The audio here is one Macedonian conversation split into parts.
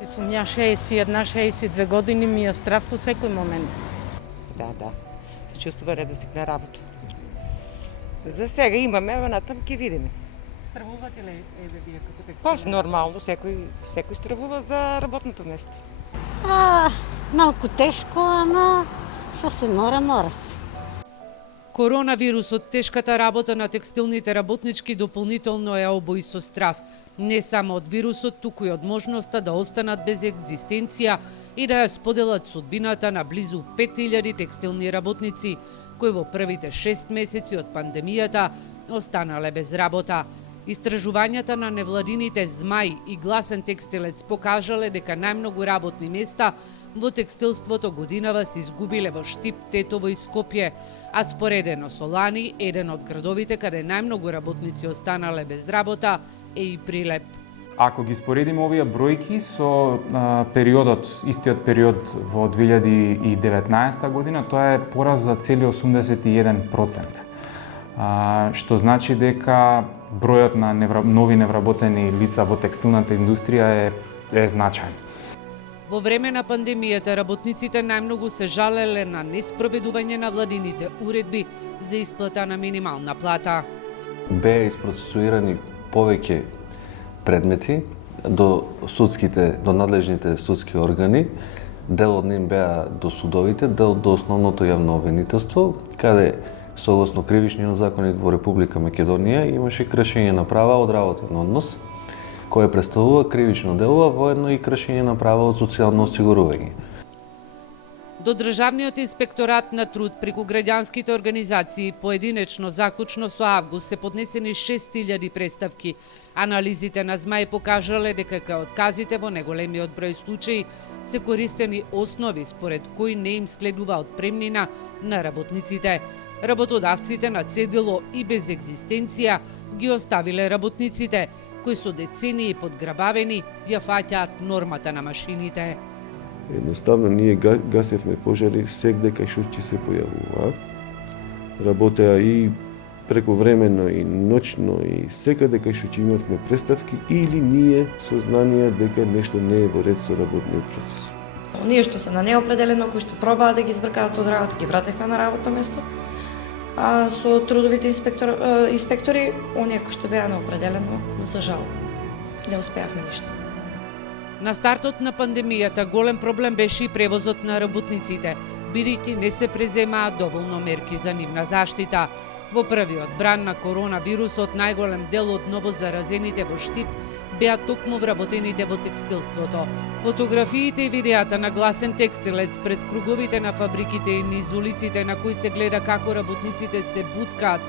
Ти сум ја 61, 62 години, ми е страв во секој момент. Да. Се чувствува недостиг на работа. За сега имаме, а натам ќе видиме. Стравувате ли вие како Па нормално, секој стравува за работното место. Малку тешко, ама што се мора се. Коронавирусот, тешката работа на текстилните работнички дополнително ја обои со страв. Не само од вирусот, туку и од можноста да останат без екзистенција и да ја споделат судбината на близу 5000 текстилни работници, кои во првите 6 месеци од пандемијата останале без работа. Истражувањата на невладините Змај и Гласен текстилец покажале дека најмногу работни места во текстилството годинава се изгубиле во Штип, Тетово и Скопје, а споредено со лани, еден од градовите каде најмногу работници останале без работа е и Прилеп. Ако ги споредиме овие бројки со истиот период во 2019 година, тоа е пораз за цели 81%. Што значи дека бројот на нови невработени лица во текстилната индустрија е значаен. Во време на пандемијата работниците најмногу се жалеле на неспроведување на владините уредби за исплата на минимална плата. Беа isprocesuirani повеќе предмети до надлежните судски органи, дел од нив беа до судовите, дел до основното јавно обвинителство, каде согласно кривичниот законник во Република Македонија имаше кршење на права од работен однос, кој представува кривично дело, а воедно и кршење на права од социјално осигурување. До Државниот инспекторат на труд преку граѓанските организации поединечно заклучно со август се поднесени 6000 преставки. Анализите на Змај покажале дека кај отказите во неголемиот број случаи се користени основи според кои не им следува отпремнина на работниците. Работодавците на цедило и без екзистенција ги оставиле работниците, кои со децении подграбавени ја фаќаат нормата на машините. Едноставно ние гасевме пожари секде кај што ќе се појавува. Работеа и прековремено и ноќно и секаде кај што ќе имавме преставки или ние сознание дека нешто не е во ред со работниот процес. Оние што се на неопределено, кои што пробаа да ги избркаат од работа, ги вратевме на работно место. А со трудовите инспектори, оние кои што беа неопределено, за жал, не успеавме ништо. На стартот на пандемијата голем проблем беше и превозот на работниците, бидејќи не се преземаа доволно мерки за нивна заштита. Во првиот бран на коронавирусот најголем дел од новозаразените во Штип беа токму вработените во текстилството. Фотографиите и видеата на Гласен текстилец пред круговите на фабриките и низ улиците на кои се гледа како работниците се буткаат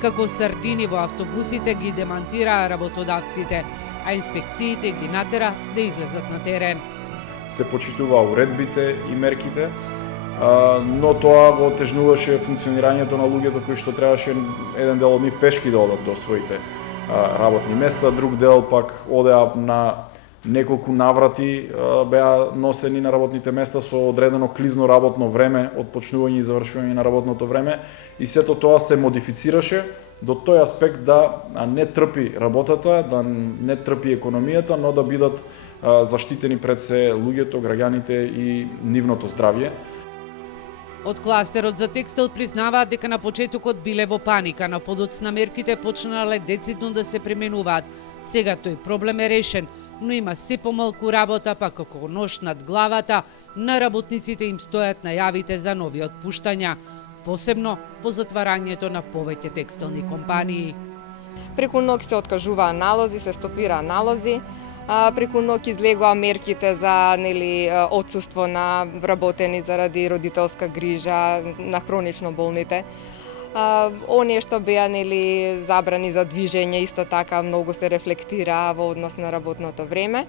како сардини во автобусите ги демантираа работодавците, а инспекциите ги натера да излезат на терен. Се почитуваа уредбите и мерките, но тоа го отежнуваше функционирањето на луѓето кои што требаше еден дел од нив пешки да одат до своите работни места, друг дел пак одеа на неколку наврати беа носени на работните места со одредено клизно работно време од почнување и завршување на работното време и сето тоа се модифицираше до тој аспект да не трпи работата, да не трпи економијата, но да бидат заштитени пред се луѓето, граѓаните и нивното здравје. Од кластерот за текстил признаваат дека на почетокот биле во паника, на подоцна мерките почнале децидно да се применуваат. Сега тој проблем е решен, но има се помалку работа, па како нож над главата, на работниците им стојат најавите за нови отпуштања, посебно по затварањето на повеќе текстилни компании. Преку ноќ се откажуваа налози, се стопираа налози, преку ноќ излегоа мерките за отсуство на вработени заради родителска грижа на хронично болните. Оние што беа забрани за движење исто така многу се рефлектираа во однос на работното време.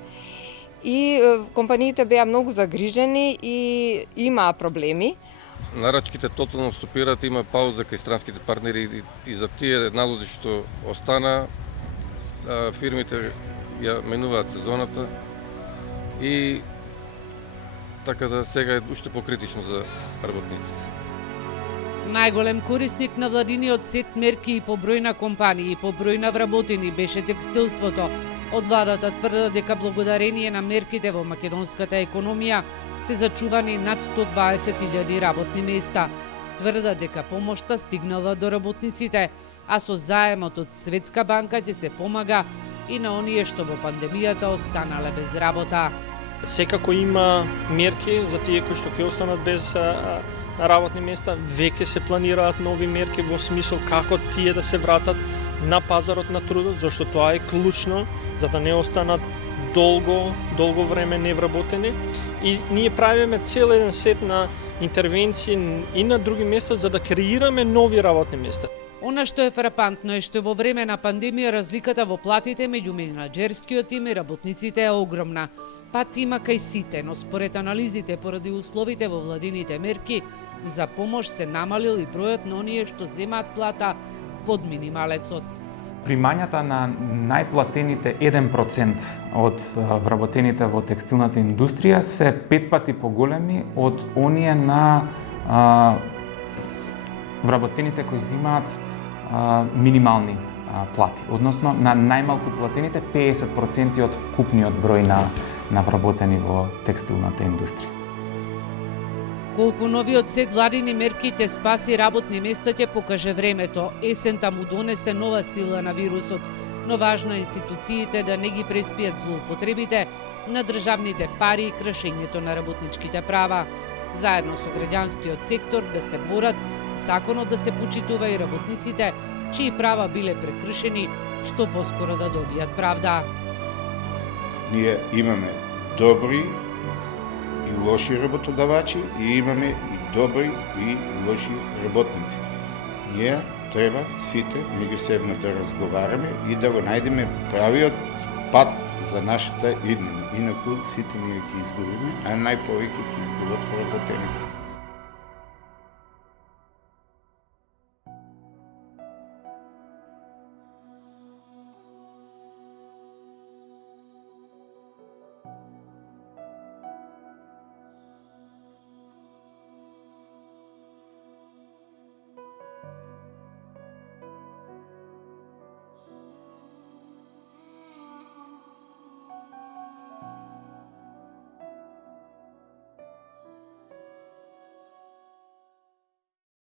И компаниите беа многу загрижени и имаа проблеми. Нарачките тотално стопираат, има пауза кај странските партнери и за тие налози што остана, фирмите ја менуваат сезоната и така да сега е уште покритично за работниците. Најголем корисник на владиниот сет мерки и по број на компании и по број на вработени беше текстилството. Од владата тврдат дека благодарение на мерките во македонската економија се зачувани над 120.000 работни места. Тврдат дека помошта стигнала до работниците, а со заемот од Светска банка ќе се помага и на оние што во пандемијата останале без работа. Секако има мерки за тие кои што ќе останат без работни места. Веќе се планираат нови мерки во смисол како тие да се вратат на пазарот на трудот, зашто тоа е клучно за да не останат долго време невработени. И ние правиме цел еден сет на интервенции и на други места за да креираме нови работни места. Она што е фрапантно е што во време на пандемија разликата во платите меѓу менаџерскиот тим и работниците е огромна. Пат има кај сите, но според анализите поради условите во владините мерки за помош се намалил и бројот на оние што земаат плата под минималецот. Примањата на најплатените 1% од вработените во текстилната индустрија се 5 пати поголеми од оние на вработените кои земаат минимални плати, односно на најмалку платените 50% од вкупниот број на вработени во текстилната индустрија. Колку новиот сет владини мерки ќе спаси работни места ќе покаже времето. Есента му донесе нова сила на вирусот, но важно е институциите да не ги преспијат злоупотребите на државните пари и кршењето на работничките права. Заедно со граѓанскиот сектор да се борат законот да се почитува и работниците чии права биле прекршени, што поскоро да добијат правда. Ние имаме добри и лоши работодавачи и имаме и добри и лоши работници. Ние треба сите меѓусебно да разговараме и да го најдеме правиот пат за нашата иднина. Инаку сите ние ќе изгубиме, а најповеќе ќе изгубат работените.